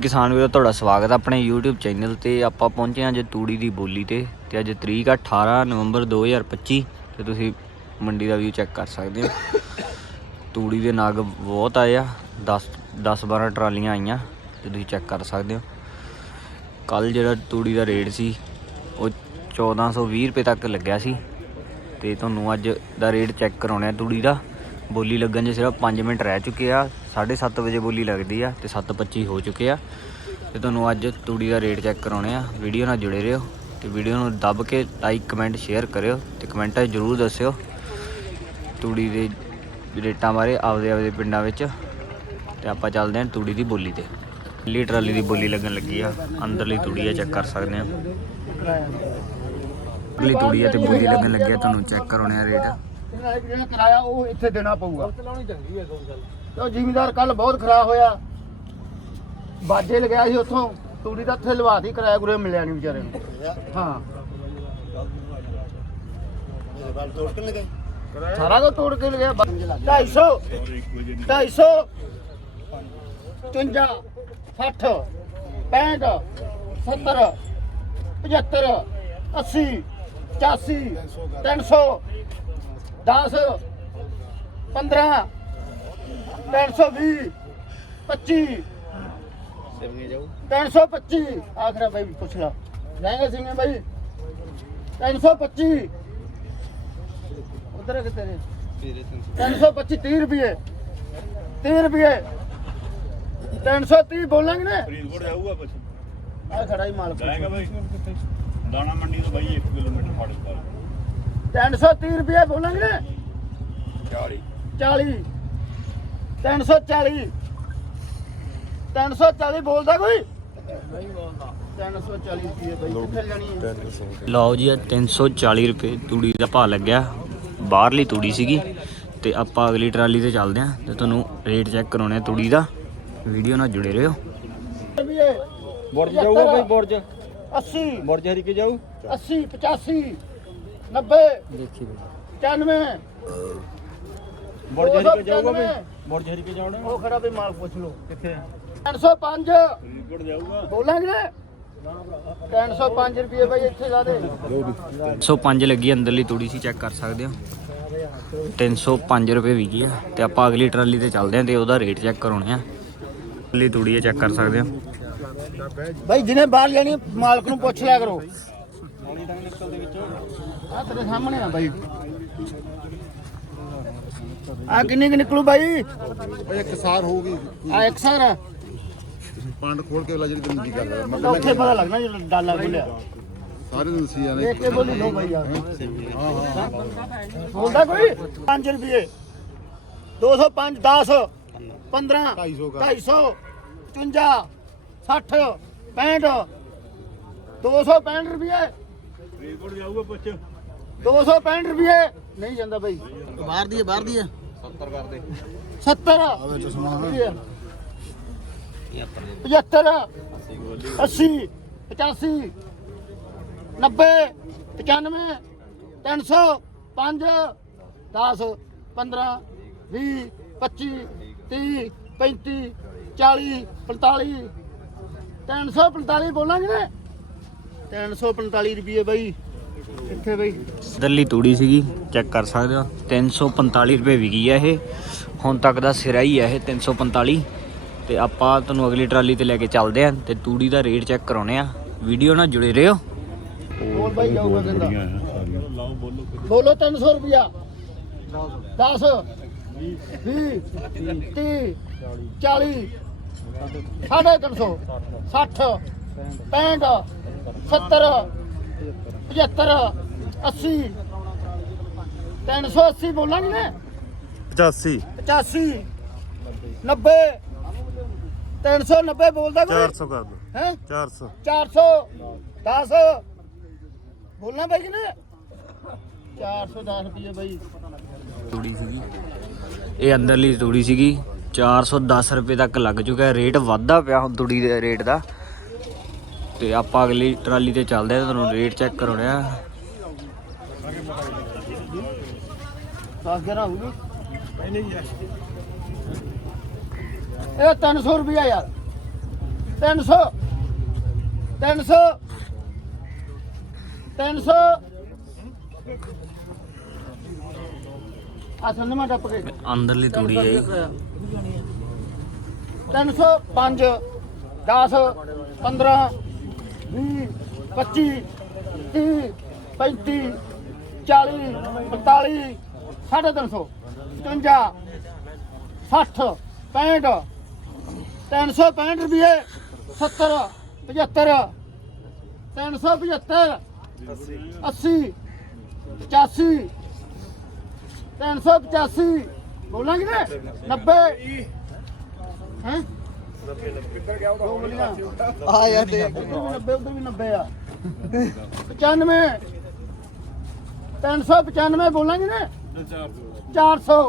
ਕਿਸਾਨ ਵੀਰੋ, ਤੁਹਾਡਾ ਸਵਾਗਤ ਹੈ ਆਪਣੇ YouTube ਚੈਨਲ ਤੇ। ਆਪਾਂ ਪਹੁੰਚੇ ਹਾਂ ਅੱਜ ਤੂੜੀ ਦੀ ਬੋਲੀ ਤੇ ਤੇ ਅੱਜ ਤਰੀਕ ਆ 18 ਨਵੰਬਰ 2025 ਤੇ ਤੁਸੀਂ ਮੰਡੀ ਦਾ ਵਿਊ ਚੈੱਕ ਕਰ ਸਕਦੇ ਹੋ। ਤੂੜੀ ਦੇ ਨਾਗ ਬਹੁਤ ਆਏ ਆ 10 10 12 ਟਰਾਲੀਆਂ ਆਈਆਂ, ਤੇ ਤੁਸੀਂ ਚੈੱਕ ਕਰ ਸਕਦੇ ਹੋ। ਕੱਲ ਜਿਹੜਾ ਤੂੜੀ ਦਾ ਰੇਟ ਸੀ, ਉਹ 1420 ਰੁਪਏ ਤੱਕ ਲੱਗਿਆ ਸੀ। ਤੇ ਤੁਹਾਨੂੰ ਅੱਜ ਦਾ ਰੇਟ ਚੈੱਕ ਕਰਾਉਣਾ ਹੈ ਤੂੜੀ ਦਾ। ਬੋਲੀ ਲੱਗਣ 'ਚ ਸਿਰਫ 5 ਮਿੰਟ ਰਹਿ ਚੁੱਕੇ ਆ 7:30 ਵਜੇ ਬੋਲੀ ਲੱਗਦੀ ਆ ਤੇ 7:25 ਹੋ ਚੁੱਕੇ ਆ। ਤੇ ਤੁਹਾਨੂੰ ਅੱਜ ਤੂੜੀ ਦਾ ਰੇਟ ਚੈੱਕ ਕਰਾਉਣੇ ਆ। ਵੀਡੀਓ ਨਾਲ ਜੁੜੇ ਰਹੋ ਤੇ ਵੀਡੀਓ ਨੂੰ ਦੱਬ ਕੇ ਲਾਈਕ ਕਮੈਂਟ ਸ਼ੇਅਰ ਕਰਿਓ ਤੇ ਕਮੈਂਟਾਂ 'ਚ ਜਰੂਰ ਦੱਸਿਓ ਤੂੜੀ ਦੇ ਰੇਟਾਂ ਬਾਰੇ ਆਪਦੇ ਆਪਦੇ ਪਿੰਡਾਂ ਵਿੱਚ। ਤੇ ਆਪਾਂ ਚੱਲਦੇ ਹਾਂ ਤੂੜੀ ਦੀ ਬੋਲੀ ਤੇ। ਲੀ ਟਰਾਲੀ ਦੀ ਬੋਲੀ ਲੱਗਣ ਲੱਗੀ ਆ। ਅੰਦਰਲੀ ਤੂੜੀ ਆ ਚੈੱਕ ਕਰ ਸਕਦੇ ਆ। ਅਗਲੀ ਤੂੜੀ ਆ ਤੇ ਬੋਲੀ ਲੱਗਣ ਲੱਗੀ ਆ, ਤੁਹਾਨੂੰ ਚੈੱਕ ਕਰਾਉਣੇ ਆ ਰੇਟ। ਕਿਰਾਇਆ ਉਹ ਇੱਥੇ ਦੇਣਾ ਪਊਗਾ। ਚਲਾਉਣੀ ਚੰਗੀ ਹੈ ਉਹ ਜ਼ਿਮੀਦਾਰ ਕੱਲ ਬਹੁਤ ਖਰਾਬ ਹੋਇਆ। ਬਾਜੇ ਲਗਾਇਆ ਸੀ ਉੱਥੋਂ, ਤੂੜੀ ਦਾ ਉੱਥੇ ਲਵਾਤੀ ਕਿਰਾਇਆ ਗੁਰੇ ਮਿਲਿਆ ਨਹੀਂ ਵਿਚਾਰੇ ਨੂੰ। ਹਾਂ। ਸਾਰਾ ਕੁਝ ਤੋੜ ਕੇ ਲਗਿਆ 250 250 55 60 65 70 75 80 85 300 10 15 320 25 325 ਆਖਰਾ ਭਾਈ ਪੁੱਛ ਲਾ। ਜਾਏਗਾ ਸਿੰਘੇ ਭਾਈ 325 ਉਧਰ ਕਿਤੇ ਨੇ? 325 30 ਰੁਪਏ। 30 ਰੁਪਏ। 330 ਬੋਲਾਂਗੇ ਨੇ। ਫਰੀਦਕੋਟ ਜਾਊਗਾ ਕੁਛ। ਆ ਖੜਾ ਹੀ ਮਾਲ ਜਾਏਗਾ ਬਾਈ। ਦਾਣਾ ਮੰਡੀ ਤੋਂ ਬਾਈ 1 ਕਿਲੋਮੀਟਰ ਫਾੜੇ ਪਾ 330 ਰੁਪਏ ਬੋਲਾਂਗੇ ਨੇ। 40 40 340 340 ਬੋਲਦਾ ਕੋਈ? ਨਹੀਂ ਬੋਲਦਾ। 340 ਰੁਪਏ ਬਈ ਕਿੱਥੇ ਜਾਣੀ ਹੈ? ਲਓ ਜੀ ਇਹ 340 ਰੁਪਏ ਤੂੜੀ ਦਾ ਭਾਅ ਲੱਗਿਆ। ਬਾਹਰਲੀ ਤੂੜੀ ਸੀਗੀ। ਤੇ ਆਪਾਂ ਅਗਲੀ ਟਰਾਲੀ ਤੇ ਚੱਲਦੇ ਆਂ ਤੇ ਤੁਹਾਨੂੰ ਰੇਟ ਚੈੱਕ ਕਰਾਉਣੇ ਆ ਤੂੜੀ ਦਾ। ਵੀਡੀਓ ਨਾਲ ਜੁੜੇ ਰਹੋ। ਬੁਰਜ ਜਾਊਗਾ ਬਈ ਬੁਰਜ। 80 ਬੁਰਜ ਹਰੀ ਕੇ ਜਾਊ? 80 85 90 ਦੇਖੀ 95 ਬੁਰਜ ਹਰੀ ਕੇ ਜਾਊਗਾ ਬਈ? 295 ਬੁਰਜ ਹਰੀ ਕੇ ਜਾਉਣਾ ਉਹ ਖੜਾ ਵੀ ਮਾਲ ਪੁੱਛ ਲਓ ਕਿੱਥੇ 305 ਫਰੀਦਕੋਟ ਜਾਊਗਾ। ਬੋਲਾਂਗੇ? ਨੇ 305 ਰੁਪਏ ਬਈ ਇੱਥੇ ਲਾ ਦੇ। 305 ਲੱਗੀ ਅੰਦਰਲੀ ਤੂੜੀ ਸੀ ਚੈੱਕ ਕਰ ਸਕਦੇ ਹੋ। 305 ਰੁਪਏ ਵਿਕੀ ਆ। ਤੇ ਆਪਾਂ ਅਗਲੀ ਟਰਾਲੀ ਤੇ ਚੱਲਦੇ ਆਂ ਤੇ ਉਹਦਾ ਰੇਟ ਚੈੱਕ ਕਰਾਉਣੇ ਆ। ਅਗਲੀ ਤੂੜੀ ਆ ਚੈੱਕ ਕਰ ਸਕਦੇ ਹੋ। ਭਾਈ ਜਿਹਨੇ ਬਾਹਰ ਲੈਣੀ ਮਾਲਕ ਨੂੰ ਪੁੱਛ ਲਿਆ ਕਰੋ। ਆ ਤੇਰੇ ਸਾਹਮਣੇ ਆ ਬਾਈ। ਆ ਕਿੰਨੀ ਕਿ ਨਿਕਲੂ ਬਾਈ? ਇੱਕ ਸਾਰ ਹੋਊਗੀ। ਆ ਇੱਕ ਸਾਰ? ਆ ਪੰਡ ਖੋਲ ਕੇ ਲਾ ਜਿਹੜੀ ਤੈਨੂੰ ਕੀ ਗੱਲ ਹੈ ਮੈਂ ਤਾਂ ਉੱਥੇ ਪਤਾ ਲੱਗਣਾ ਜਦੋਂ ਡਾਲਾ ਖੋਲਿਆ। ਸਾਰੇ ਦਿਨ ਸੀ ਜਾਣੇ ਦੇਖ ਕੇ ਬੋਲੀ ਲੋ ਬਾਈ ਆ। ਬੋਲਦਾ ਕੋਈ? 5 ਰੁਪਏ। 205 10 15 250 250 55 60 65 265 ਰੁਪਏ। ਫਰੀਦਕੋਟ ਜਾਊਗਾ ਪੁੱਛ। 265 ਰੁਪਏ। ਨਹੀਂ ਜਾਂਦਾ ਬਾਈ। ਬਾਹਰ ਦੀ ਹੈ ਬਾਹਰ ਦੀ ਹੈ 70 75 80 85 90 95 300 5 10 15 20 25 30 35 40 45 345 ਬੋਲਾਂਗੇ। ਨੇ 345 ਰੁਪਏ ਬਾਈ। ਕਿੱਥੇ ਬਾਈ? ਅੰਦਰਲੀ ਤੂੜੀ ਸੀਗੀ ਚੈੱਕ ਕਰ ਸਕਦੇ ਹੋ। 345 ਰੁਪਏ ਵਿਕੀ ਆ ਇਹ। ਹੁਣ ਤੱਕ ਦਾ ਸਿਰਾ ਹੀ ਆ ਇਹ 345 ਤੇ ਆਪਾਂ ਤੁਹਾਨੂੰ ਅਗਲੀ ਟਰਾਲੀ ਤੇ ਲੈ ਕੇ ਚੱਲਦੇ ਆਂ ਤੇ ਤੂੜੀ ਦਾ ਰੇਟ ਚੈੱਕ ਕਰਾਉਣੇ ਆ। ਵੀਡੀਓ ਨਾਲ ਜੁੜੇ ਰਹੋ। ਬੋਲ ਬਾਈ ਜਾਊਗਾ ਕਹਿੰਦਾ। ਬੋਲੋ। ਬੋਲੋ 300 ਰੁਪਿਆ 10 20 30 40 ਸਾਢੇ 300 60 65 70 75 80 380 ਬੋਲਾਂਗੇ? ਨੇ 85 85 90 390 ਬੋਲਦਾ ਕੋਈ? 400 ਕਰ ਦੋ। ਹੈ? 400 400 10 ਬੋਲਣਾ ਬਾਈ ਕਿ ਨੇ 410 ਰੁਪਏ ਬਾਈ। ਤੂੜੀ ਸੀਗੀ। ਇਹ ਅੰਦਰਲੀ ਤੂੜੀ ਸੀਗੀ। 410 ਰੁਪਏ ਤੱਕ ਲੱਗ ਚੁੱਕਾ ਹੈ ਰੇਟ ਵੱਧਦਾ ਪਿਆ ਹੁਣ ਤੂੜੀ ਦੇ ਰੇਟ ਦਾ। ਤੇ ਆਪਾਂ ਅਗਲੀ ਟਰਾਲੀ ਤੇ ਚੱਲਦੇ ਆ ਤੁਹਾਨੂੰ ਰੇਟ ਚੈੱਕ ਕਰਾਉਣੇ ਆ। 10 11 ਹੋਊਗੀ। ਇਹ 300 ਰੁਪਿਆ ਯਾਰ। 300 300 300 ਆ ਸੰਦਮਾ ਟੱਪ ਕੇ। ਅੰਦਰਲੀ ਤੂੜੀ ਹੈ। ਜੀ 305 10 15 20 25 30 35 40 45 350 55 60 65 365 ਰੁਪਏ 70 75 375 80 85 385 ਬੋਲਾਂਗੇ ਨਾ? 90 ਹੈ? ਆ ਯਾਰ ਦੇ ਉਧਰ ਵੀ 90 ਉਧਰ ਵੀ 90 ਆ 95 395 ਬੋਲਾਂਗੇ ਨਾ 400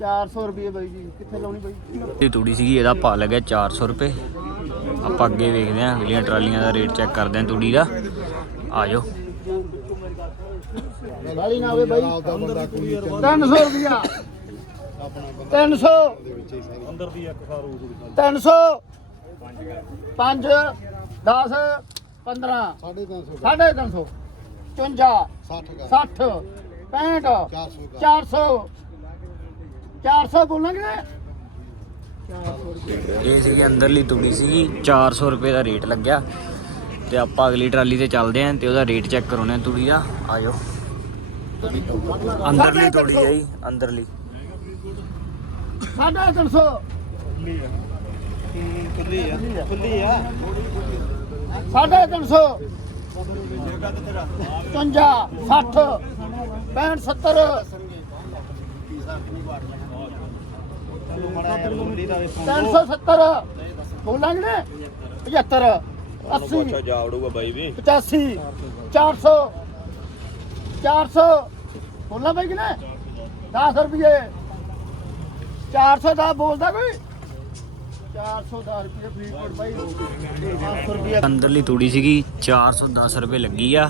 400 ਰੁਪਏ ਬਾਈ ਜੀ ਕਿੱਥੇ ਲਾਉਣੀ ਬਾਈ ਇਹ ਤੂੜੀ ਸੀਗੀ ਇਹਦਾ ਭਾਅ ਲੱਗਿਆ 400 ਰੁਪਏ ਆਪਾਂ ਅੱਗੇ ਵੇਖਦੇ ਹਾਂ ਅਗਲੀਆਂ ਟਰਾਲੀਆਂ ਦਾ ਰੇਟ ਚੈੱਕ ਕਰਦੇ ਹਾਂ ਤੂੜੀ ਦਾ ਆ ਜਾਓ ਬਾਲੀ ਨਾ ਹੋਵੇ ਬਾਈ 300 ਰੁਪਿਆ 300 ਅੰਦਰ ਦੀ ਇੱਕ ਸਾਰ ਹੋ 300 5 10 15 350 54 60 65 400 400 ਬੋਲਾਂਗੇ ਇਹ ਸੀਗੀ ਅੰਦਰਲੀ ਤੂੜੀ ਸੀਗੀ 400 ਰੁਪਏ ਦਾ ਰੇਟ ਲੱਗਿਆ। ਤੇ ਆਪਾਂ ਅਗਲੀ ਟਰਾਲੀ ਤੇ ਚੱਲਦੇ ਆਂ ਤੇ ਉਹਦਾ ਰੇਟ ਚੈੱਕ ਕਰਾਉਣੇ ਆ ਤੂੜੀ ਦਾ। ਆ ਜਾਓ ਅੰਦਰਲੀ ਤੂੜੀ ਹੈ ਜੀ ਅੰਦਰਲੀ। ਸਾਢੇ 300 ਖੁੱਲੀ ਆ ਖੁੱਲੀ ਆ ਸਾਢੇ 300 55 60 65 70 370 ਬੋਲਾਂਗੇ ਨਾ 75 80 ਜਾਵੜੂਗਾ ਬਾਈ ਵੀ 85 400 400 ਬੋਲਾਂ ਬਾਈ ਕਿ ਨਾ 10 ਰੁਪਏ 400 ਦਾ ਬੋਲਦਾ ਕੋਈ? 400 ਦਾ ਰੁਪਏ ਫਰੀਦਕੋਟ ਬਾਈ 500 ਰੁਪਏ ਅੰਦਰਲੀ ਤੂੜੀ ਸੀਗੀ 410 ਰੁਪਏ ਲੱਗੀ ਆ।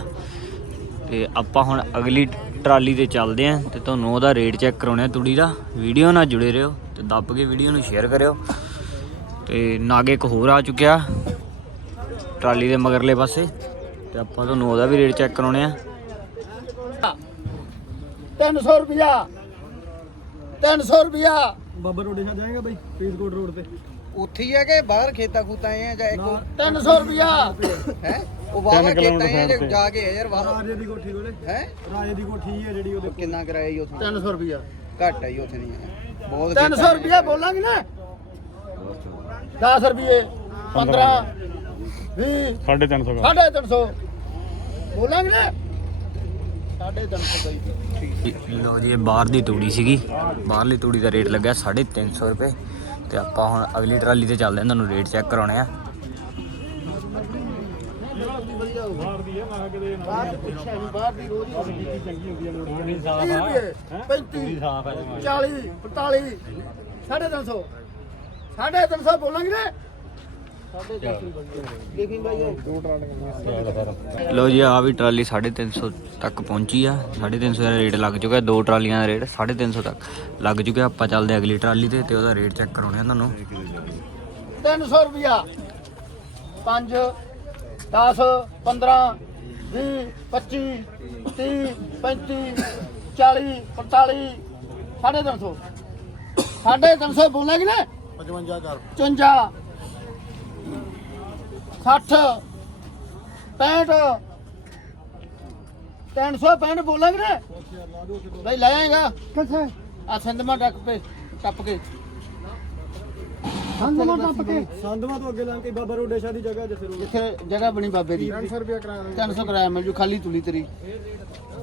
ਤੇ ਆਪਾਂ ਹੁਣ ਅਗਲੀ ਟਰਾਲੀ ਤੇ ਚੱਲਦੇ ਆਂ ਤੇ ਤੁਹਾਨੂੰ ਉਹਦਾ ਰੇਟ ਚੈੱਕ ਕਰਾਉਣਾ ਤੂੜੀ ਦਾ। ਵੀਡੀਓ ਨਾਲ ਜੁੜੇ ਰਹੋ ਤੇ ਦੱਬ ਕੇ ਵੀਡੀਓ ਨੂੰ ਸ਼ੇਅਰ ਕਰਿਓ। ਤੇ ਨਾਗੇ ਇੱਕ ਹੋਰ ਆ ਚੁੱਕਿਆ ਟਰਾਲੀ ਦੇ ਮਗਰਲੇ ਪਾਸੇ। ਤੇ ਆਪਾਂ ਤੁਹਾਨੂੰ ਉਹਦਾ ਵੀ ਰੇਟ ਚੈੱਕ ਕਰਾਉਣੇ ਆ। 300 ਰੁਪਿਆ 300 ਰੁਪਿਆ ਬਾਬਾ ਰੋਡੇ ਛਾ ਜਾਏਗਾ ਬਾਈ ਫਰੀਦਕੋਟ ਰੋਡ ਤੇ। ਉੱਥੇ ਹੀ ਹੈ ਕਿ ਬਾਹਰ ਖੇਤਾਂ ਖੂਤਾਂ ਆਏ ਆ ਜਾਂ ਇੱਕ 300 ਰੁਪਿਆ ਹੈ? ਉਹ ਬਾਹਰ ਖੇਤਾਂ ਆਏ ਆ ਜਾਂ ਜਾ ਕੇ ਆ ਯਾਰ ਬਾਹਰ। ਰਾਜੇ ਦੀ ਕੋਠੀ ਕੋਲੇ। ਹੈ? ਰਾਜੇ ਦੀ ਕੋਠੀ ਹੈ ਜਿਹੜੀ ਉਹਦੇ ਕਿੰਨਾ ਕਿਰਾਇਆ ਜੀ ਉੱਥੇ? 300 ਰੁਪਿਆ ਘੱਟ ਹੈ ਜੀ ਉੱਥੇ ਨਹੀਂ ਹੈ ਬਹੁਤ 300 ਰੁਪਿਆ ਬੋਲਾਂਗੇ ਨਾ। 10 ਰੁਪਏ 15 20 350 ਸਾਢੇ 300 ਬੋਲਾਂਗੇ ਨਾ। ਸਾਢੇ 300 ਬਾਈ ਲਓ ਜੀ ਇਹ ਬਾਹਰ ਦੀ ਤੂੜੀ ਸੀਗੀ। ਬਾਹਰਲੀ ਤੂੜੀ ਦਾ ਰੇਟ ਲੱਗਿਆ 350 ਰੁਪਏ। ਤੇ ਆਪਾਂ ਹੁਣ ਅਗਲੀ ਟਰਾਲੀ ਤੇ ਚੱਲਦੇ ਆਂ ਤੁਹਾਨੂੰ ਰੇਟ ਚੈੱਕ ਕਰਾਉਣੇ ਆ। ਬਾਹਰ ਪੁੱਛਿਆ ਵੀ ਬਾਹਰ ਦੀ ਰੋਜ਼ ਹੀ ਚੰਗੀ ਹੁੰਦੀ ਹੈ ਰੁਪਏ 35 40 45 ਸਾਢੇ 300 ਸਾਢੇ 300 ਬੋਲਾਂਗੇ ਨਾ ਸਾਢੇ 300 ਦੇਖੀ ਬਾਈ ਇਹ ਲਓ ਜੀ ਆ ਵੀ ਟਰਾਲੀ 350 ਤੱਕ ਪਹੁੰਚੀ ਆ। 350 ਦਾ ਰੇਟ ਲੱਗ ਚੁੱਕਾ ਦੋ ਟਰਾਲੀਆਂ ਦਾ ਰੇਟ 350 ਤੱਕ ਲੱਗ ਚੁੱਕਿਆ। ਆਪਾਂ ਚੱਲਦੇ ਅਗਲੀ ਟਰਾਲੀ ਤੇ ਤੇ ਉਹਦਾ ਰੇਟ ਚੈੱਕ ਕਰਾਉਣੇ ਆ ਤੁਹਾਨੂੰ। 300 ਰੁਪਿਆ 5 10 15 20 25 30 35 40 45 ਸਾਢੇ 300 ਸਾਢੇ 300 ਬੋਲਾਂਗੇ ਨਾ 55000 55 60 65 365 ਬੋਲਾਂਗੇ ਨਾ ਭਾਈ ਲੈ ਆਏਗਾ। ਕਿੱਥੇ? ਆ ਸਿੰਧਮਾ ਟੱਪ ਪੇ ਟੱਪ ਕੇ। ਸਿੰਧਮਾ ਟੱਪ ਕੇ। ਸੰਧਵਾ ਤੋਂ ਅੱਗੇ ਲੰਘ ਕੇ ਬਾਬਾ ਰੋਡੇ ਸ਼ਾਹ ਦੀ ਜਗ੍ਹਾ ਜਿੱਥੇ ਰੋਡ ਜਿੱਥੇ ਜਗ੍ਹਾ ਬਣੀ ਬਾਬੇ ਦੀ। 300 ਰੁਪਏ ਕਿਰਾਇਆ 300 ਕਿਰਾਇਆ ਮਿਲ ਜੂ ਖਾਲੀ ਤੁਲੀ ਤੇਰੀ।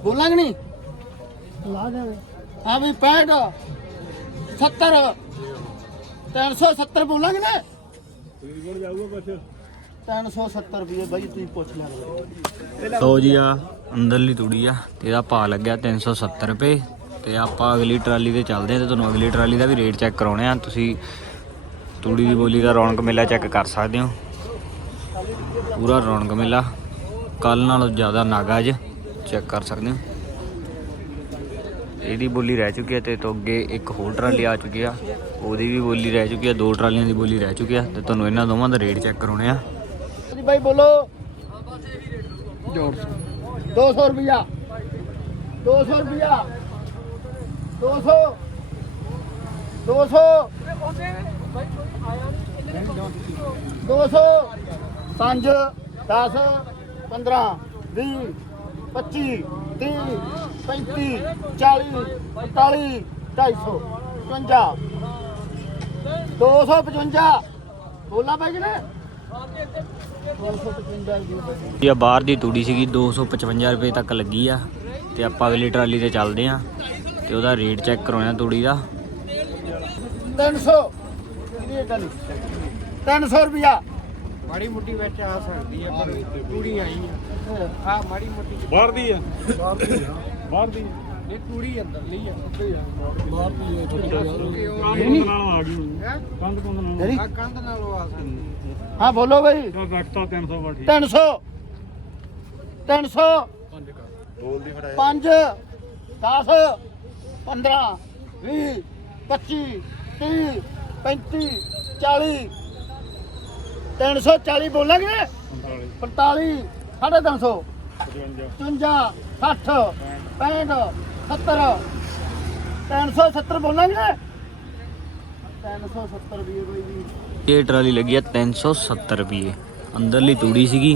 ਬੋਲਾਂਗੇ ਨਹੀਂ? ਲਾ ਦੇ ਹਾਂ ਵੀ 65 70 370 ਬੋਲਾਂਗੇ ਨਾ ਫਰੀਦਕੋਟ ਜਾਊਗਾ ਕੁਛ। 370 ਰੁਪਏ ਬਾਈ, ਤੁਸੀਂ ਪੁੱਛ ਲਿਆ ਲਓ ਜੀ ਆ, ਅੰਦਰਲੀ ਤੂੜੀ ਆ, ਤੇ ਇਹਦਾ ਭਾਅ ਲੱਗਿਆ 370 ਰੁਪਏ। ਤੇ ਆਪਾਂ ਅਗਲੀ ਟਰਾਲੀ ਤੇ ਚੱਲਦੇ ਆ ਤੇ ਤੁਹਾਨੂੰ ਅਗਲੀ ਟਰਾਲੀ ਦਾ ਵੀ ਰੇਟ ਚੈੱਕ ਕਰਾਉਣੇ ਆ। ਤੁਸੀਂ ਤੂੜੀ ਦੀ ਬੋਲੀ ਦਾ ਰੌਣਕ ਮੇਲਾ ਚੈੱਕ ਕਰ ਸਕਦੇ ਹੋ। ਪੂਰਾ ਰੌਣਕ ਮੇਲਾ। ਕੱਲ ਨਾਲੋਂ ਜ਼ਿਆਦਾ ਨਾਗਾ ਅੱਜ, ਚੈੱਕ ਕਰ ਸਕਦੇ ਹੋ। ਇਹਦੀ ਬੋਲੀ ਰਹਿ ਚੁੱਕੀ ਹੈ ਤੇ ਤੋਂ ਅੱਗੇ ਇੱਕ ਹੋਰ ਟਰਾਲੀ ਆ ਚੁੱਕੀ ਆ। ਉਹਦੀ ਵੀ ਬੋਲੀ ਰਹਿ ਚੁੱਕੀ ਆ, ਦੋ ਟਰਾਲੀਆਂ ਦੀ ਬੋਲੀ ਰਹਿ ਚੁੱਕੀ ਆ। ਤੇ ਤੁਹਾਨੂੰ ਇਹਨਾਂ ਦੋਵਾਂ ਦਾ ਰੇਟ ਚੈੱਕ ਕਰਾਉਣੇ ਆ। ਜੀ ਬਾਈ ਬੋਲੋ। 200 ਰੁਪਿਆ 200 ਰੁਪਿਆ 200 200 200 5 10 15 20 25 30 35 40 45 250 55 255 ਬੋਲਣਾ ਬਾਈ ਜੀ ਨੇ 255 ਰੁਪਏ ਇਹ ਬਾਹਰ ਦੀ ਤੂੜੀ ਸੀਗੀ 255 ਰੁਪਏ ਤੱਕ ਲੱਗੀ ਆ। ਤੇ ਆਪਾਂ ਅਗਲੀ ਟਰਾਲੀ ਤੇ ਚੱਲਦੇ ਆ ਤੇ ਉਹਦਾ ਰੇਟ ਚੈੱਕ ਕਰਾਉਣਾ ਤੂੜੀ ਦਾ। 300 ਇਹ ਗੱਲ? 300 ਰੁਪਿਆ ਮਾੜੀ ਮੁੱਟੀ ਵਿੱਚ ਆ ਸਕਦੀ ਆ ਪਰ ਪੂਰੀ ਆਈ ਆ। ਆ ਮਾੜੀ ਮੁੱਟੀ ਬਾਹਰ ਦੀ ਆ। ਬਾਹਰ ਦੀ ਇਹ ਪੂਰੀ ਅੰਦਰ ਲਈ ਆ। ਕੰਧ ਨਾਲ ਆ ਗਈ ਕੰਧ ਕੰਧ ਨਾਲ ਆ ਕੰਧ ਨਾਲੋਂ ਆ ਸਕਦੀ ਹਾਂ ਬੋਲੋ ਬਈ। ਚਲ ਰੱਖਤਾ 300 ਬਾ ਠੀਕ। 300 300 ਬੋਲਦੀ ਫਿਰ 5 10 15 20 25 30 35 40 340 ਬੋਲਾਂਗੇ? 45 45 350 55 55 60 65 70 370 ਬੋਲਾਂਗੇ? 370 ਰੁਪਏ ਕੋਈ ਵੀ ਇਹ ਟਰਾਲੀ ਲੱਗੀ ਆ 370 ਰੁਪਏ। ਅੰਦਰਲੀ ਤੂੜੀ ਸੀਗੀ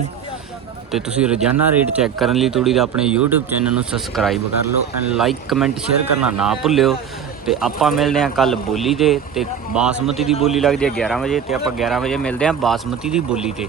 ਤੇ ਤੁਸੀਂ ਰੋਜ਼ਾਨਾ ਰੇਟ ਚੈੱਕ ਕਰਨ ਲਈ ਤੂੜੀ ਦਾ ਆਪਣੇ YouTube ਚੈਨਲ ਨੂੰ ਸਬਸਕ੍ਰਾਈਬ ਕਰ ਲਓ ਐਂਡ ਲਾਈਕ ਕਮੈਂਟ ਸ਼ੇਅਰ ਕਰਨਾ ਨਾ ਭੁੱਲਿਓ। ਤੇ ਆਪਾਂ ਮਿਲਦੇ ਹਾਂ ਕੱਲ ਬੋਲੀ ਤੇ ਤੇ ਬਾਸਮਤੀ ਦੀ ਬੋਲੀ ਲੱਗਦੀ ਹੈ 11 ਵਜੇ, ਤੇ ਆਪਾਂ 11 ਵਜੇ ਮਿਲਦੇ ਹਾਂ ਬਾਸਮਤੀ ਦੀ ਬੋਲੀ ਤੇ।